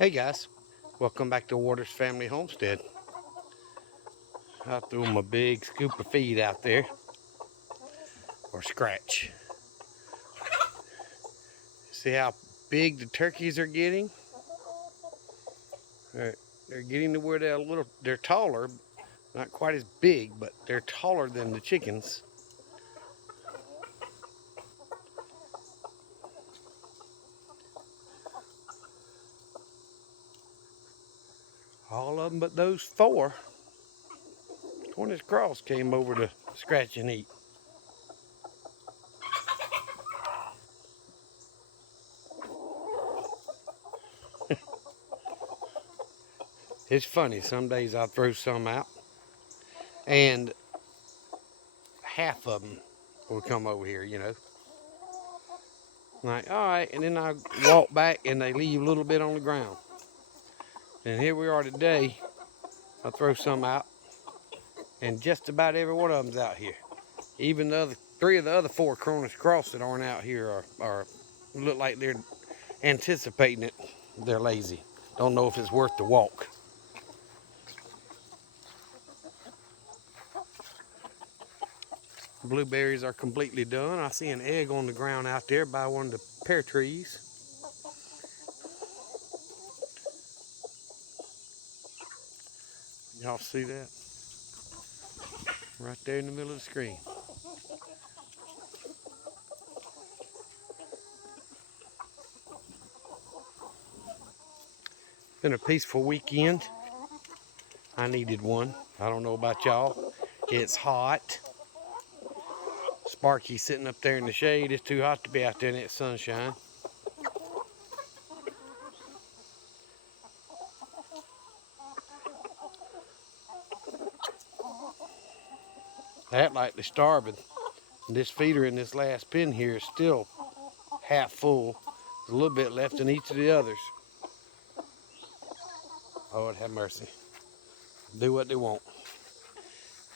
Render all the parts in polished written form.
Hey guys, welcome back to Waters Family Homestead. I threw them a big scoop of feed out there, or scratch. See how big the turkeys are getting? They're getting to where they're taller, not quite as big, but they're taller than the chickens. All of them but those four. Cornish cross came over to scratch and eat. It's funny, some days I'll throw some out, and half of them will come over here. Like, all right, and then I walk back and they leave a little bit on the ground. And here we are today. I throw some out, and just about every one of them's out here. Even the other three of the other four Cornish cross that aren't out here are look like they're anticipating it. They're lazy. Don't know if it's worth the walk. Blueberries are completely done. I see an egg on the ground out there by one of the pear trees. Y'all see that? Right there in the middle of the screen. Been a peaceful weekend. I needed one. I don't know about y'all. It's hot. Sparky's sitting up there in the shade. It's too hot to be out there in that sunshine. They act like they're starving. This feeder in this last pen here is still half full. There's a little bit left in each of the others. Lord have mercy. Do what they want.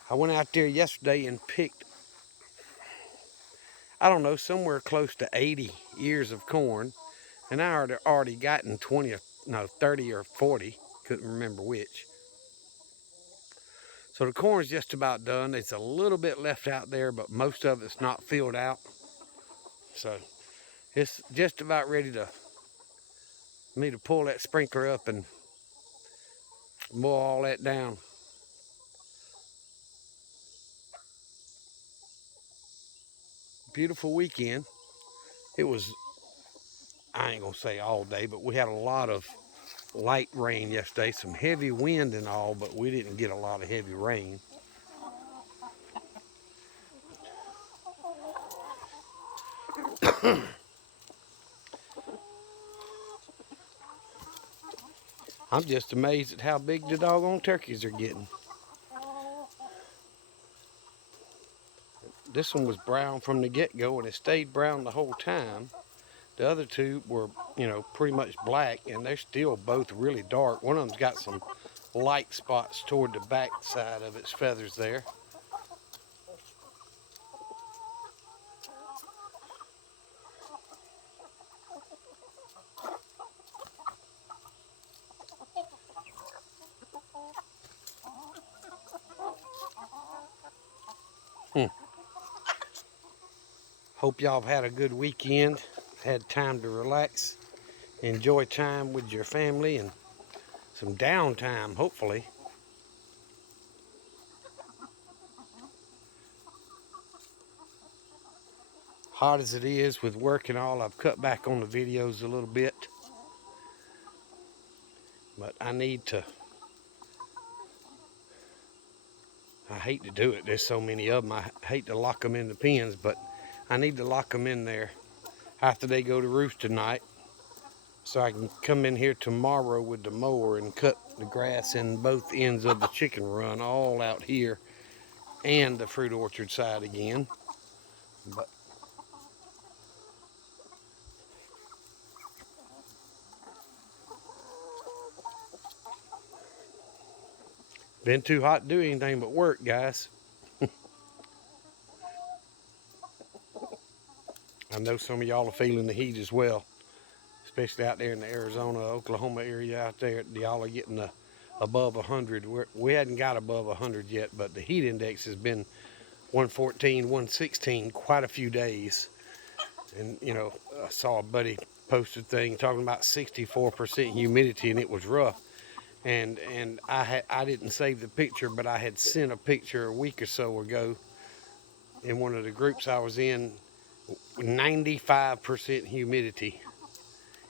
I went out there yesterday and picked, I don't know, somewhere close to 80 ears of corn. And I already gotten 30 or 40. Couldn't remember which. So the corn's just about done. There's a little bit left out there, but most of it's not filled out. So it's just about ready to me to pull that sprinkler up and mow all that down. Beautiful weekend. It was, I ain't gonna say all day, but we had a lot of light rain yesterday, some heavy wind and all, but we didn't get a lot of heavy rain. I'm just amazed at how big the doggone turkeys are getting. This one was brown from the get-go and it stayed brown the whole time. The other two were, pretty much black, and they're still both really dark. One of them's got some light spots toward the back side of its feathers there. Hope y'all have had a good weekend, had time to relax, enjoy time with your family, and some downtime, hopefully. Hot as it is with work and all, I've cut back on the videos a little bit. But I hate to do it. There's so many of them. I hate to lock them in the pens, but I need to lock them in there after they go to roost tonight, so I can come in here tomorrow with the mower and cut the grass in both ends of the chicken run, all out here, and the fruit orchard side again. But been too hot to do anything but work, guys. I know some of y'all are feeling the heat as well. It's especially out there in the Arizona, Oklahoma area out there. Y'all are getting above 100. We hadn't got above 100 yet, but the heat index has been 114, 116 quite a few days. And, you know, I saw a buddy posted thing talking about 64% humidity, and it was rough. And I didn't save the picture, but I had sent a picture a week or so ago in one of the groups I was in, 95% humidity,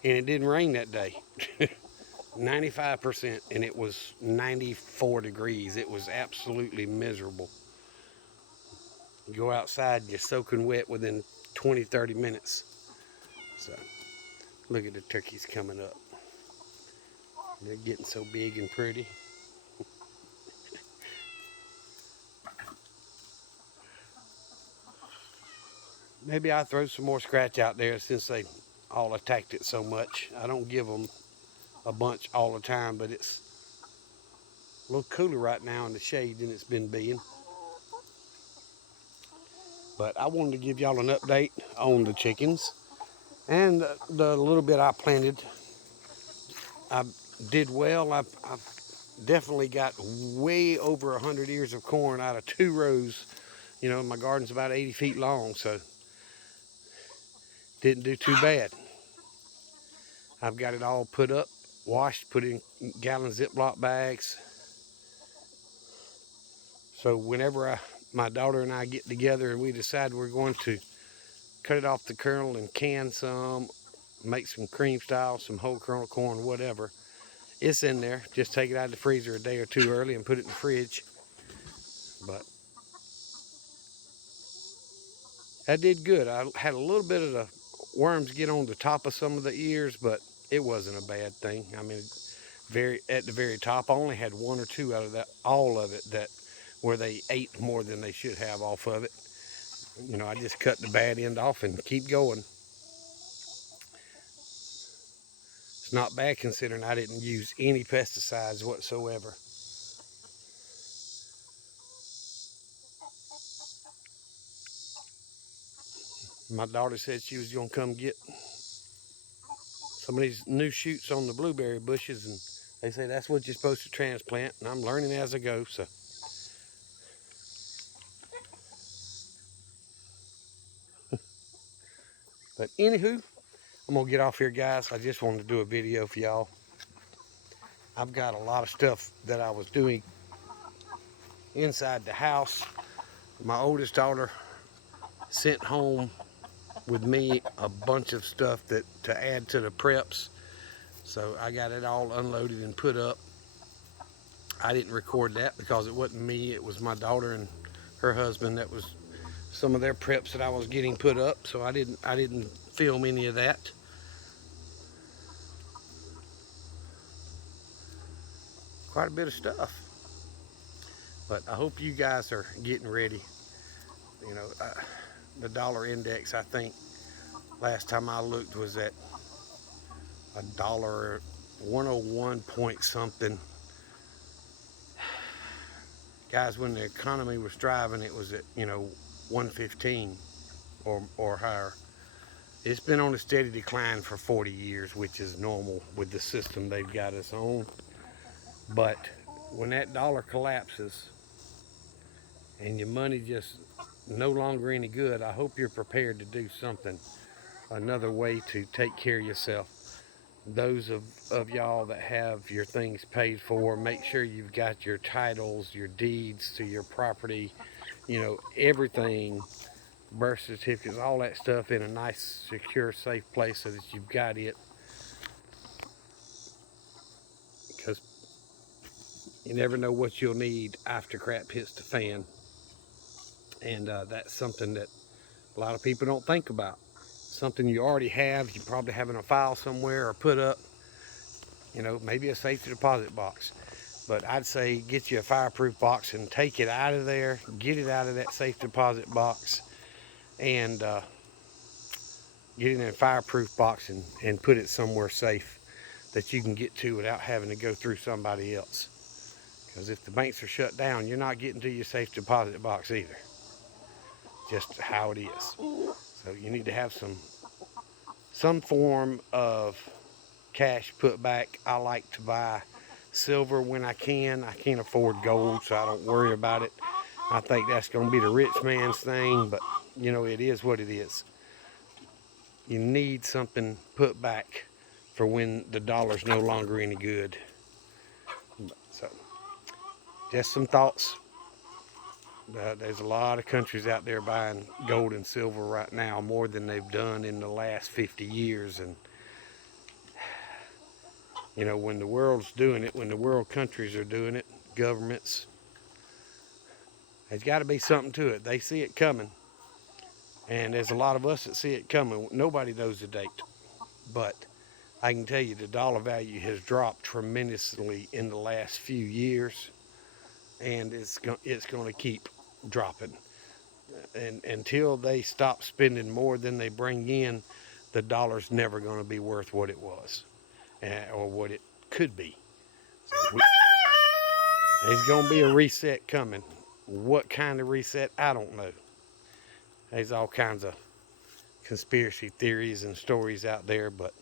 and it didn't rain that day. 95%, and it was 94 degrees. It was absolutely miserable. You go outside and you're soaking wet within 20-30 minutes. So look at the turkeys coming up. They're getting so big and pretty. Maybe I'll throw some more scratch out there since they all attacked it so much. I don't give them a bunch all the time, but it's a little cooler right now in the shade than it's been being. But I wanted to give y'all an update on the chickens and the little bit I planted. I did well. I've definitely got way over 100 ears of corn out of 2 rows. You know, my garden's about 80 feet long, so didn't do too bad. I've got it all put up, washed, put in gallon Ziploc bags. So whenever my daughter and I get together and we decide we're going to cut it off the kernel and can some, make some cream style, some whole kernel corn, whatever, it's in there. Just take it out of the freezer a day or two early and put it in the fridge. But that did good. I had a little bit of the worms get on the top of some of the ears, but it wasn't a bad thing. I mean, at the very top, I only had 1 or 2 out of that, all of it, that where they ate more than they should have off of it. You know, I just cut the bad end off and keep going. It's not bad considering I didn't use any pesticides whatsoever. My daughter said she was gonna come get some of these new shoots on the blueberry bushes, and they say that's what you're supposed to transplant, and I'm learning as I go, so. But anywho, I'm gonna get off here, guys. I just wanted to do a video for y'all. I've got a lot of stuff that I was doing inside the house. My oldest daughter sent home with me a bunch of stuff that to add to the preps. So I got it all unloaded and put up. I didn't record that because it wasn't me, it was my daughter and her husband. That was some of their preps that I was getting put up, so I didn't film any of that. Quite a bit of stuff. But I hope you guys are getting ready. You know, the dollar index, I think last time I looked was at $1.101 point something. Guys, when the economy was thriving, it was at, you know, 115 or higher. It's been on a steady decline for 40 years, which is normal with the system they've got us on. But when that dollar collapses and your money just no longer any good, I hope you're prepared to do something, another way to take care of yourself. Those of y'all that have your things paid for, make sure you've got your titles, your deeds to your property, you know, everything, birth certificates, all that stuff in a nice, secure, safe place so that you've got it. Because you never know what you'll need after crap hits the fan. And that's something that a lot of people don't think about. Something you already have, you probably have in a file somewhere or put up, you know, maybe a safety deposit box. But I'd say get you a fireproof box and take it out of there, get it out of that safety deposit box, and get it in a fireproof box and put it somewhere safe that you can get to without having to go through somebody else. Because if the banks are shut down, you're not getting to your safety deposit box either. Just how it is. So you need to have some some form of cash put back. I like to buy silver when I can. I can't afford gold, so I don't worry about it. I think that's going to be the rich man's thing, but you know, it is what it is. You need something put back for when the dollar's no longer any good. So, just some thoughts. There's a lot of countries out there buying gold and silver right now, more than they've done in the last 50 years. And, you know, when the world's doing it, when the world countries are doing it, governments, there's got to be something to it. They see it coming. And there's a lot of us that see it coming. Nobody knows the date. But I can tell you the dollar value has dropped tremendously in the last few years. And it's going to keep dropping. And until they stop spending more than they bring in, the dollar's never going to be worth what it was or what it could be. So there's going to be a reset coming. What kind of reset? I don't know. There's all kinds of conspiracy theories and stories out there, but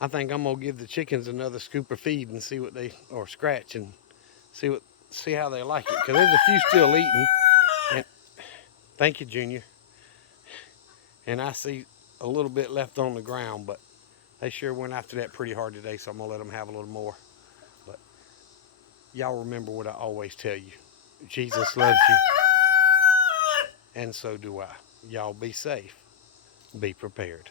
I think I'm gonna give the chickens another scoop of feed and see what they, or scratch and see how they like it, because there's a few still eating. And thank you, Junior. And I see a little bit left on the ground, but they sure went after that pretty hard today, so I'm gonna let them have a little more. But y'all remember what I always tell you: Jesus loves you, and so do I. Y'all be safe, be prepared.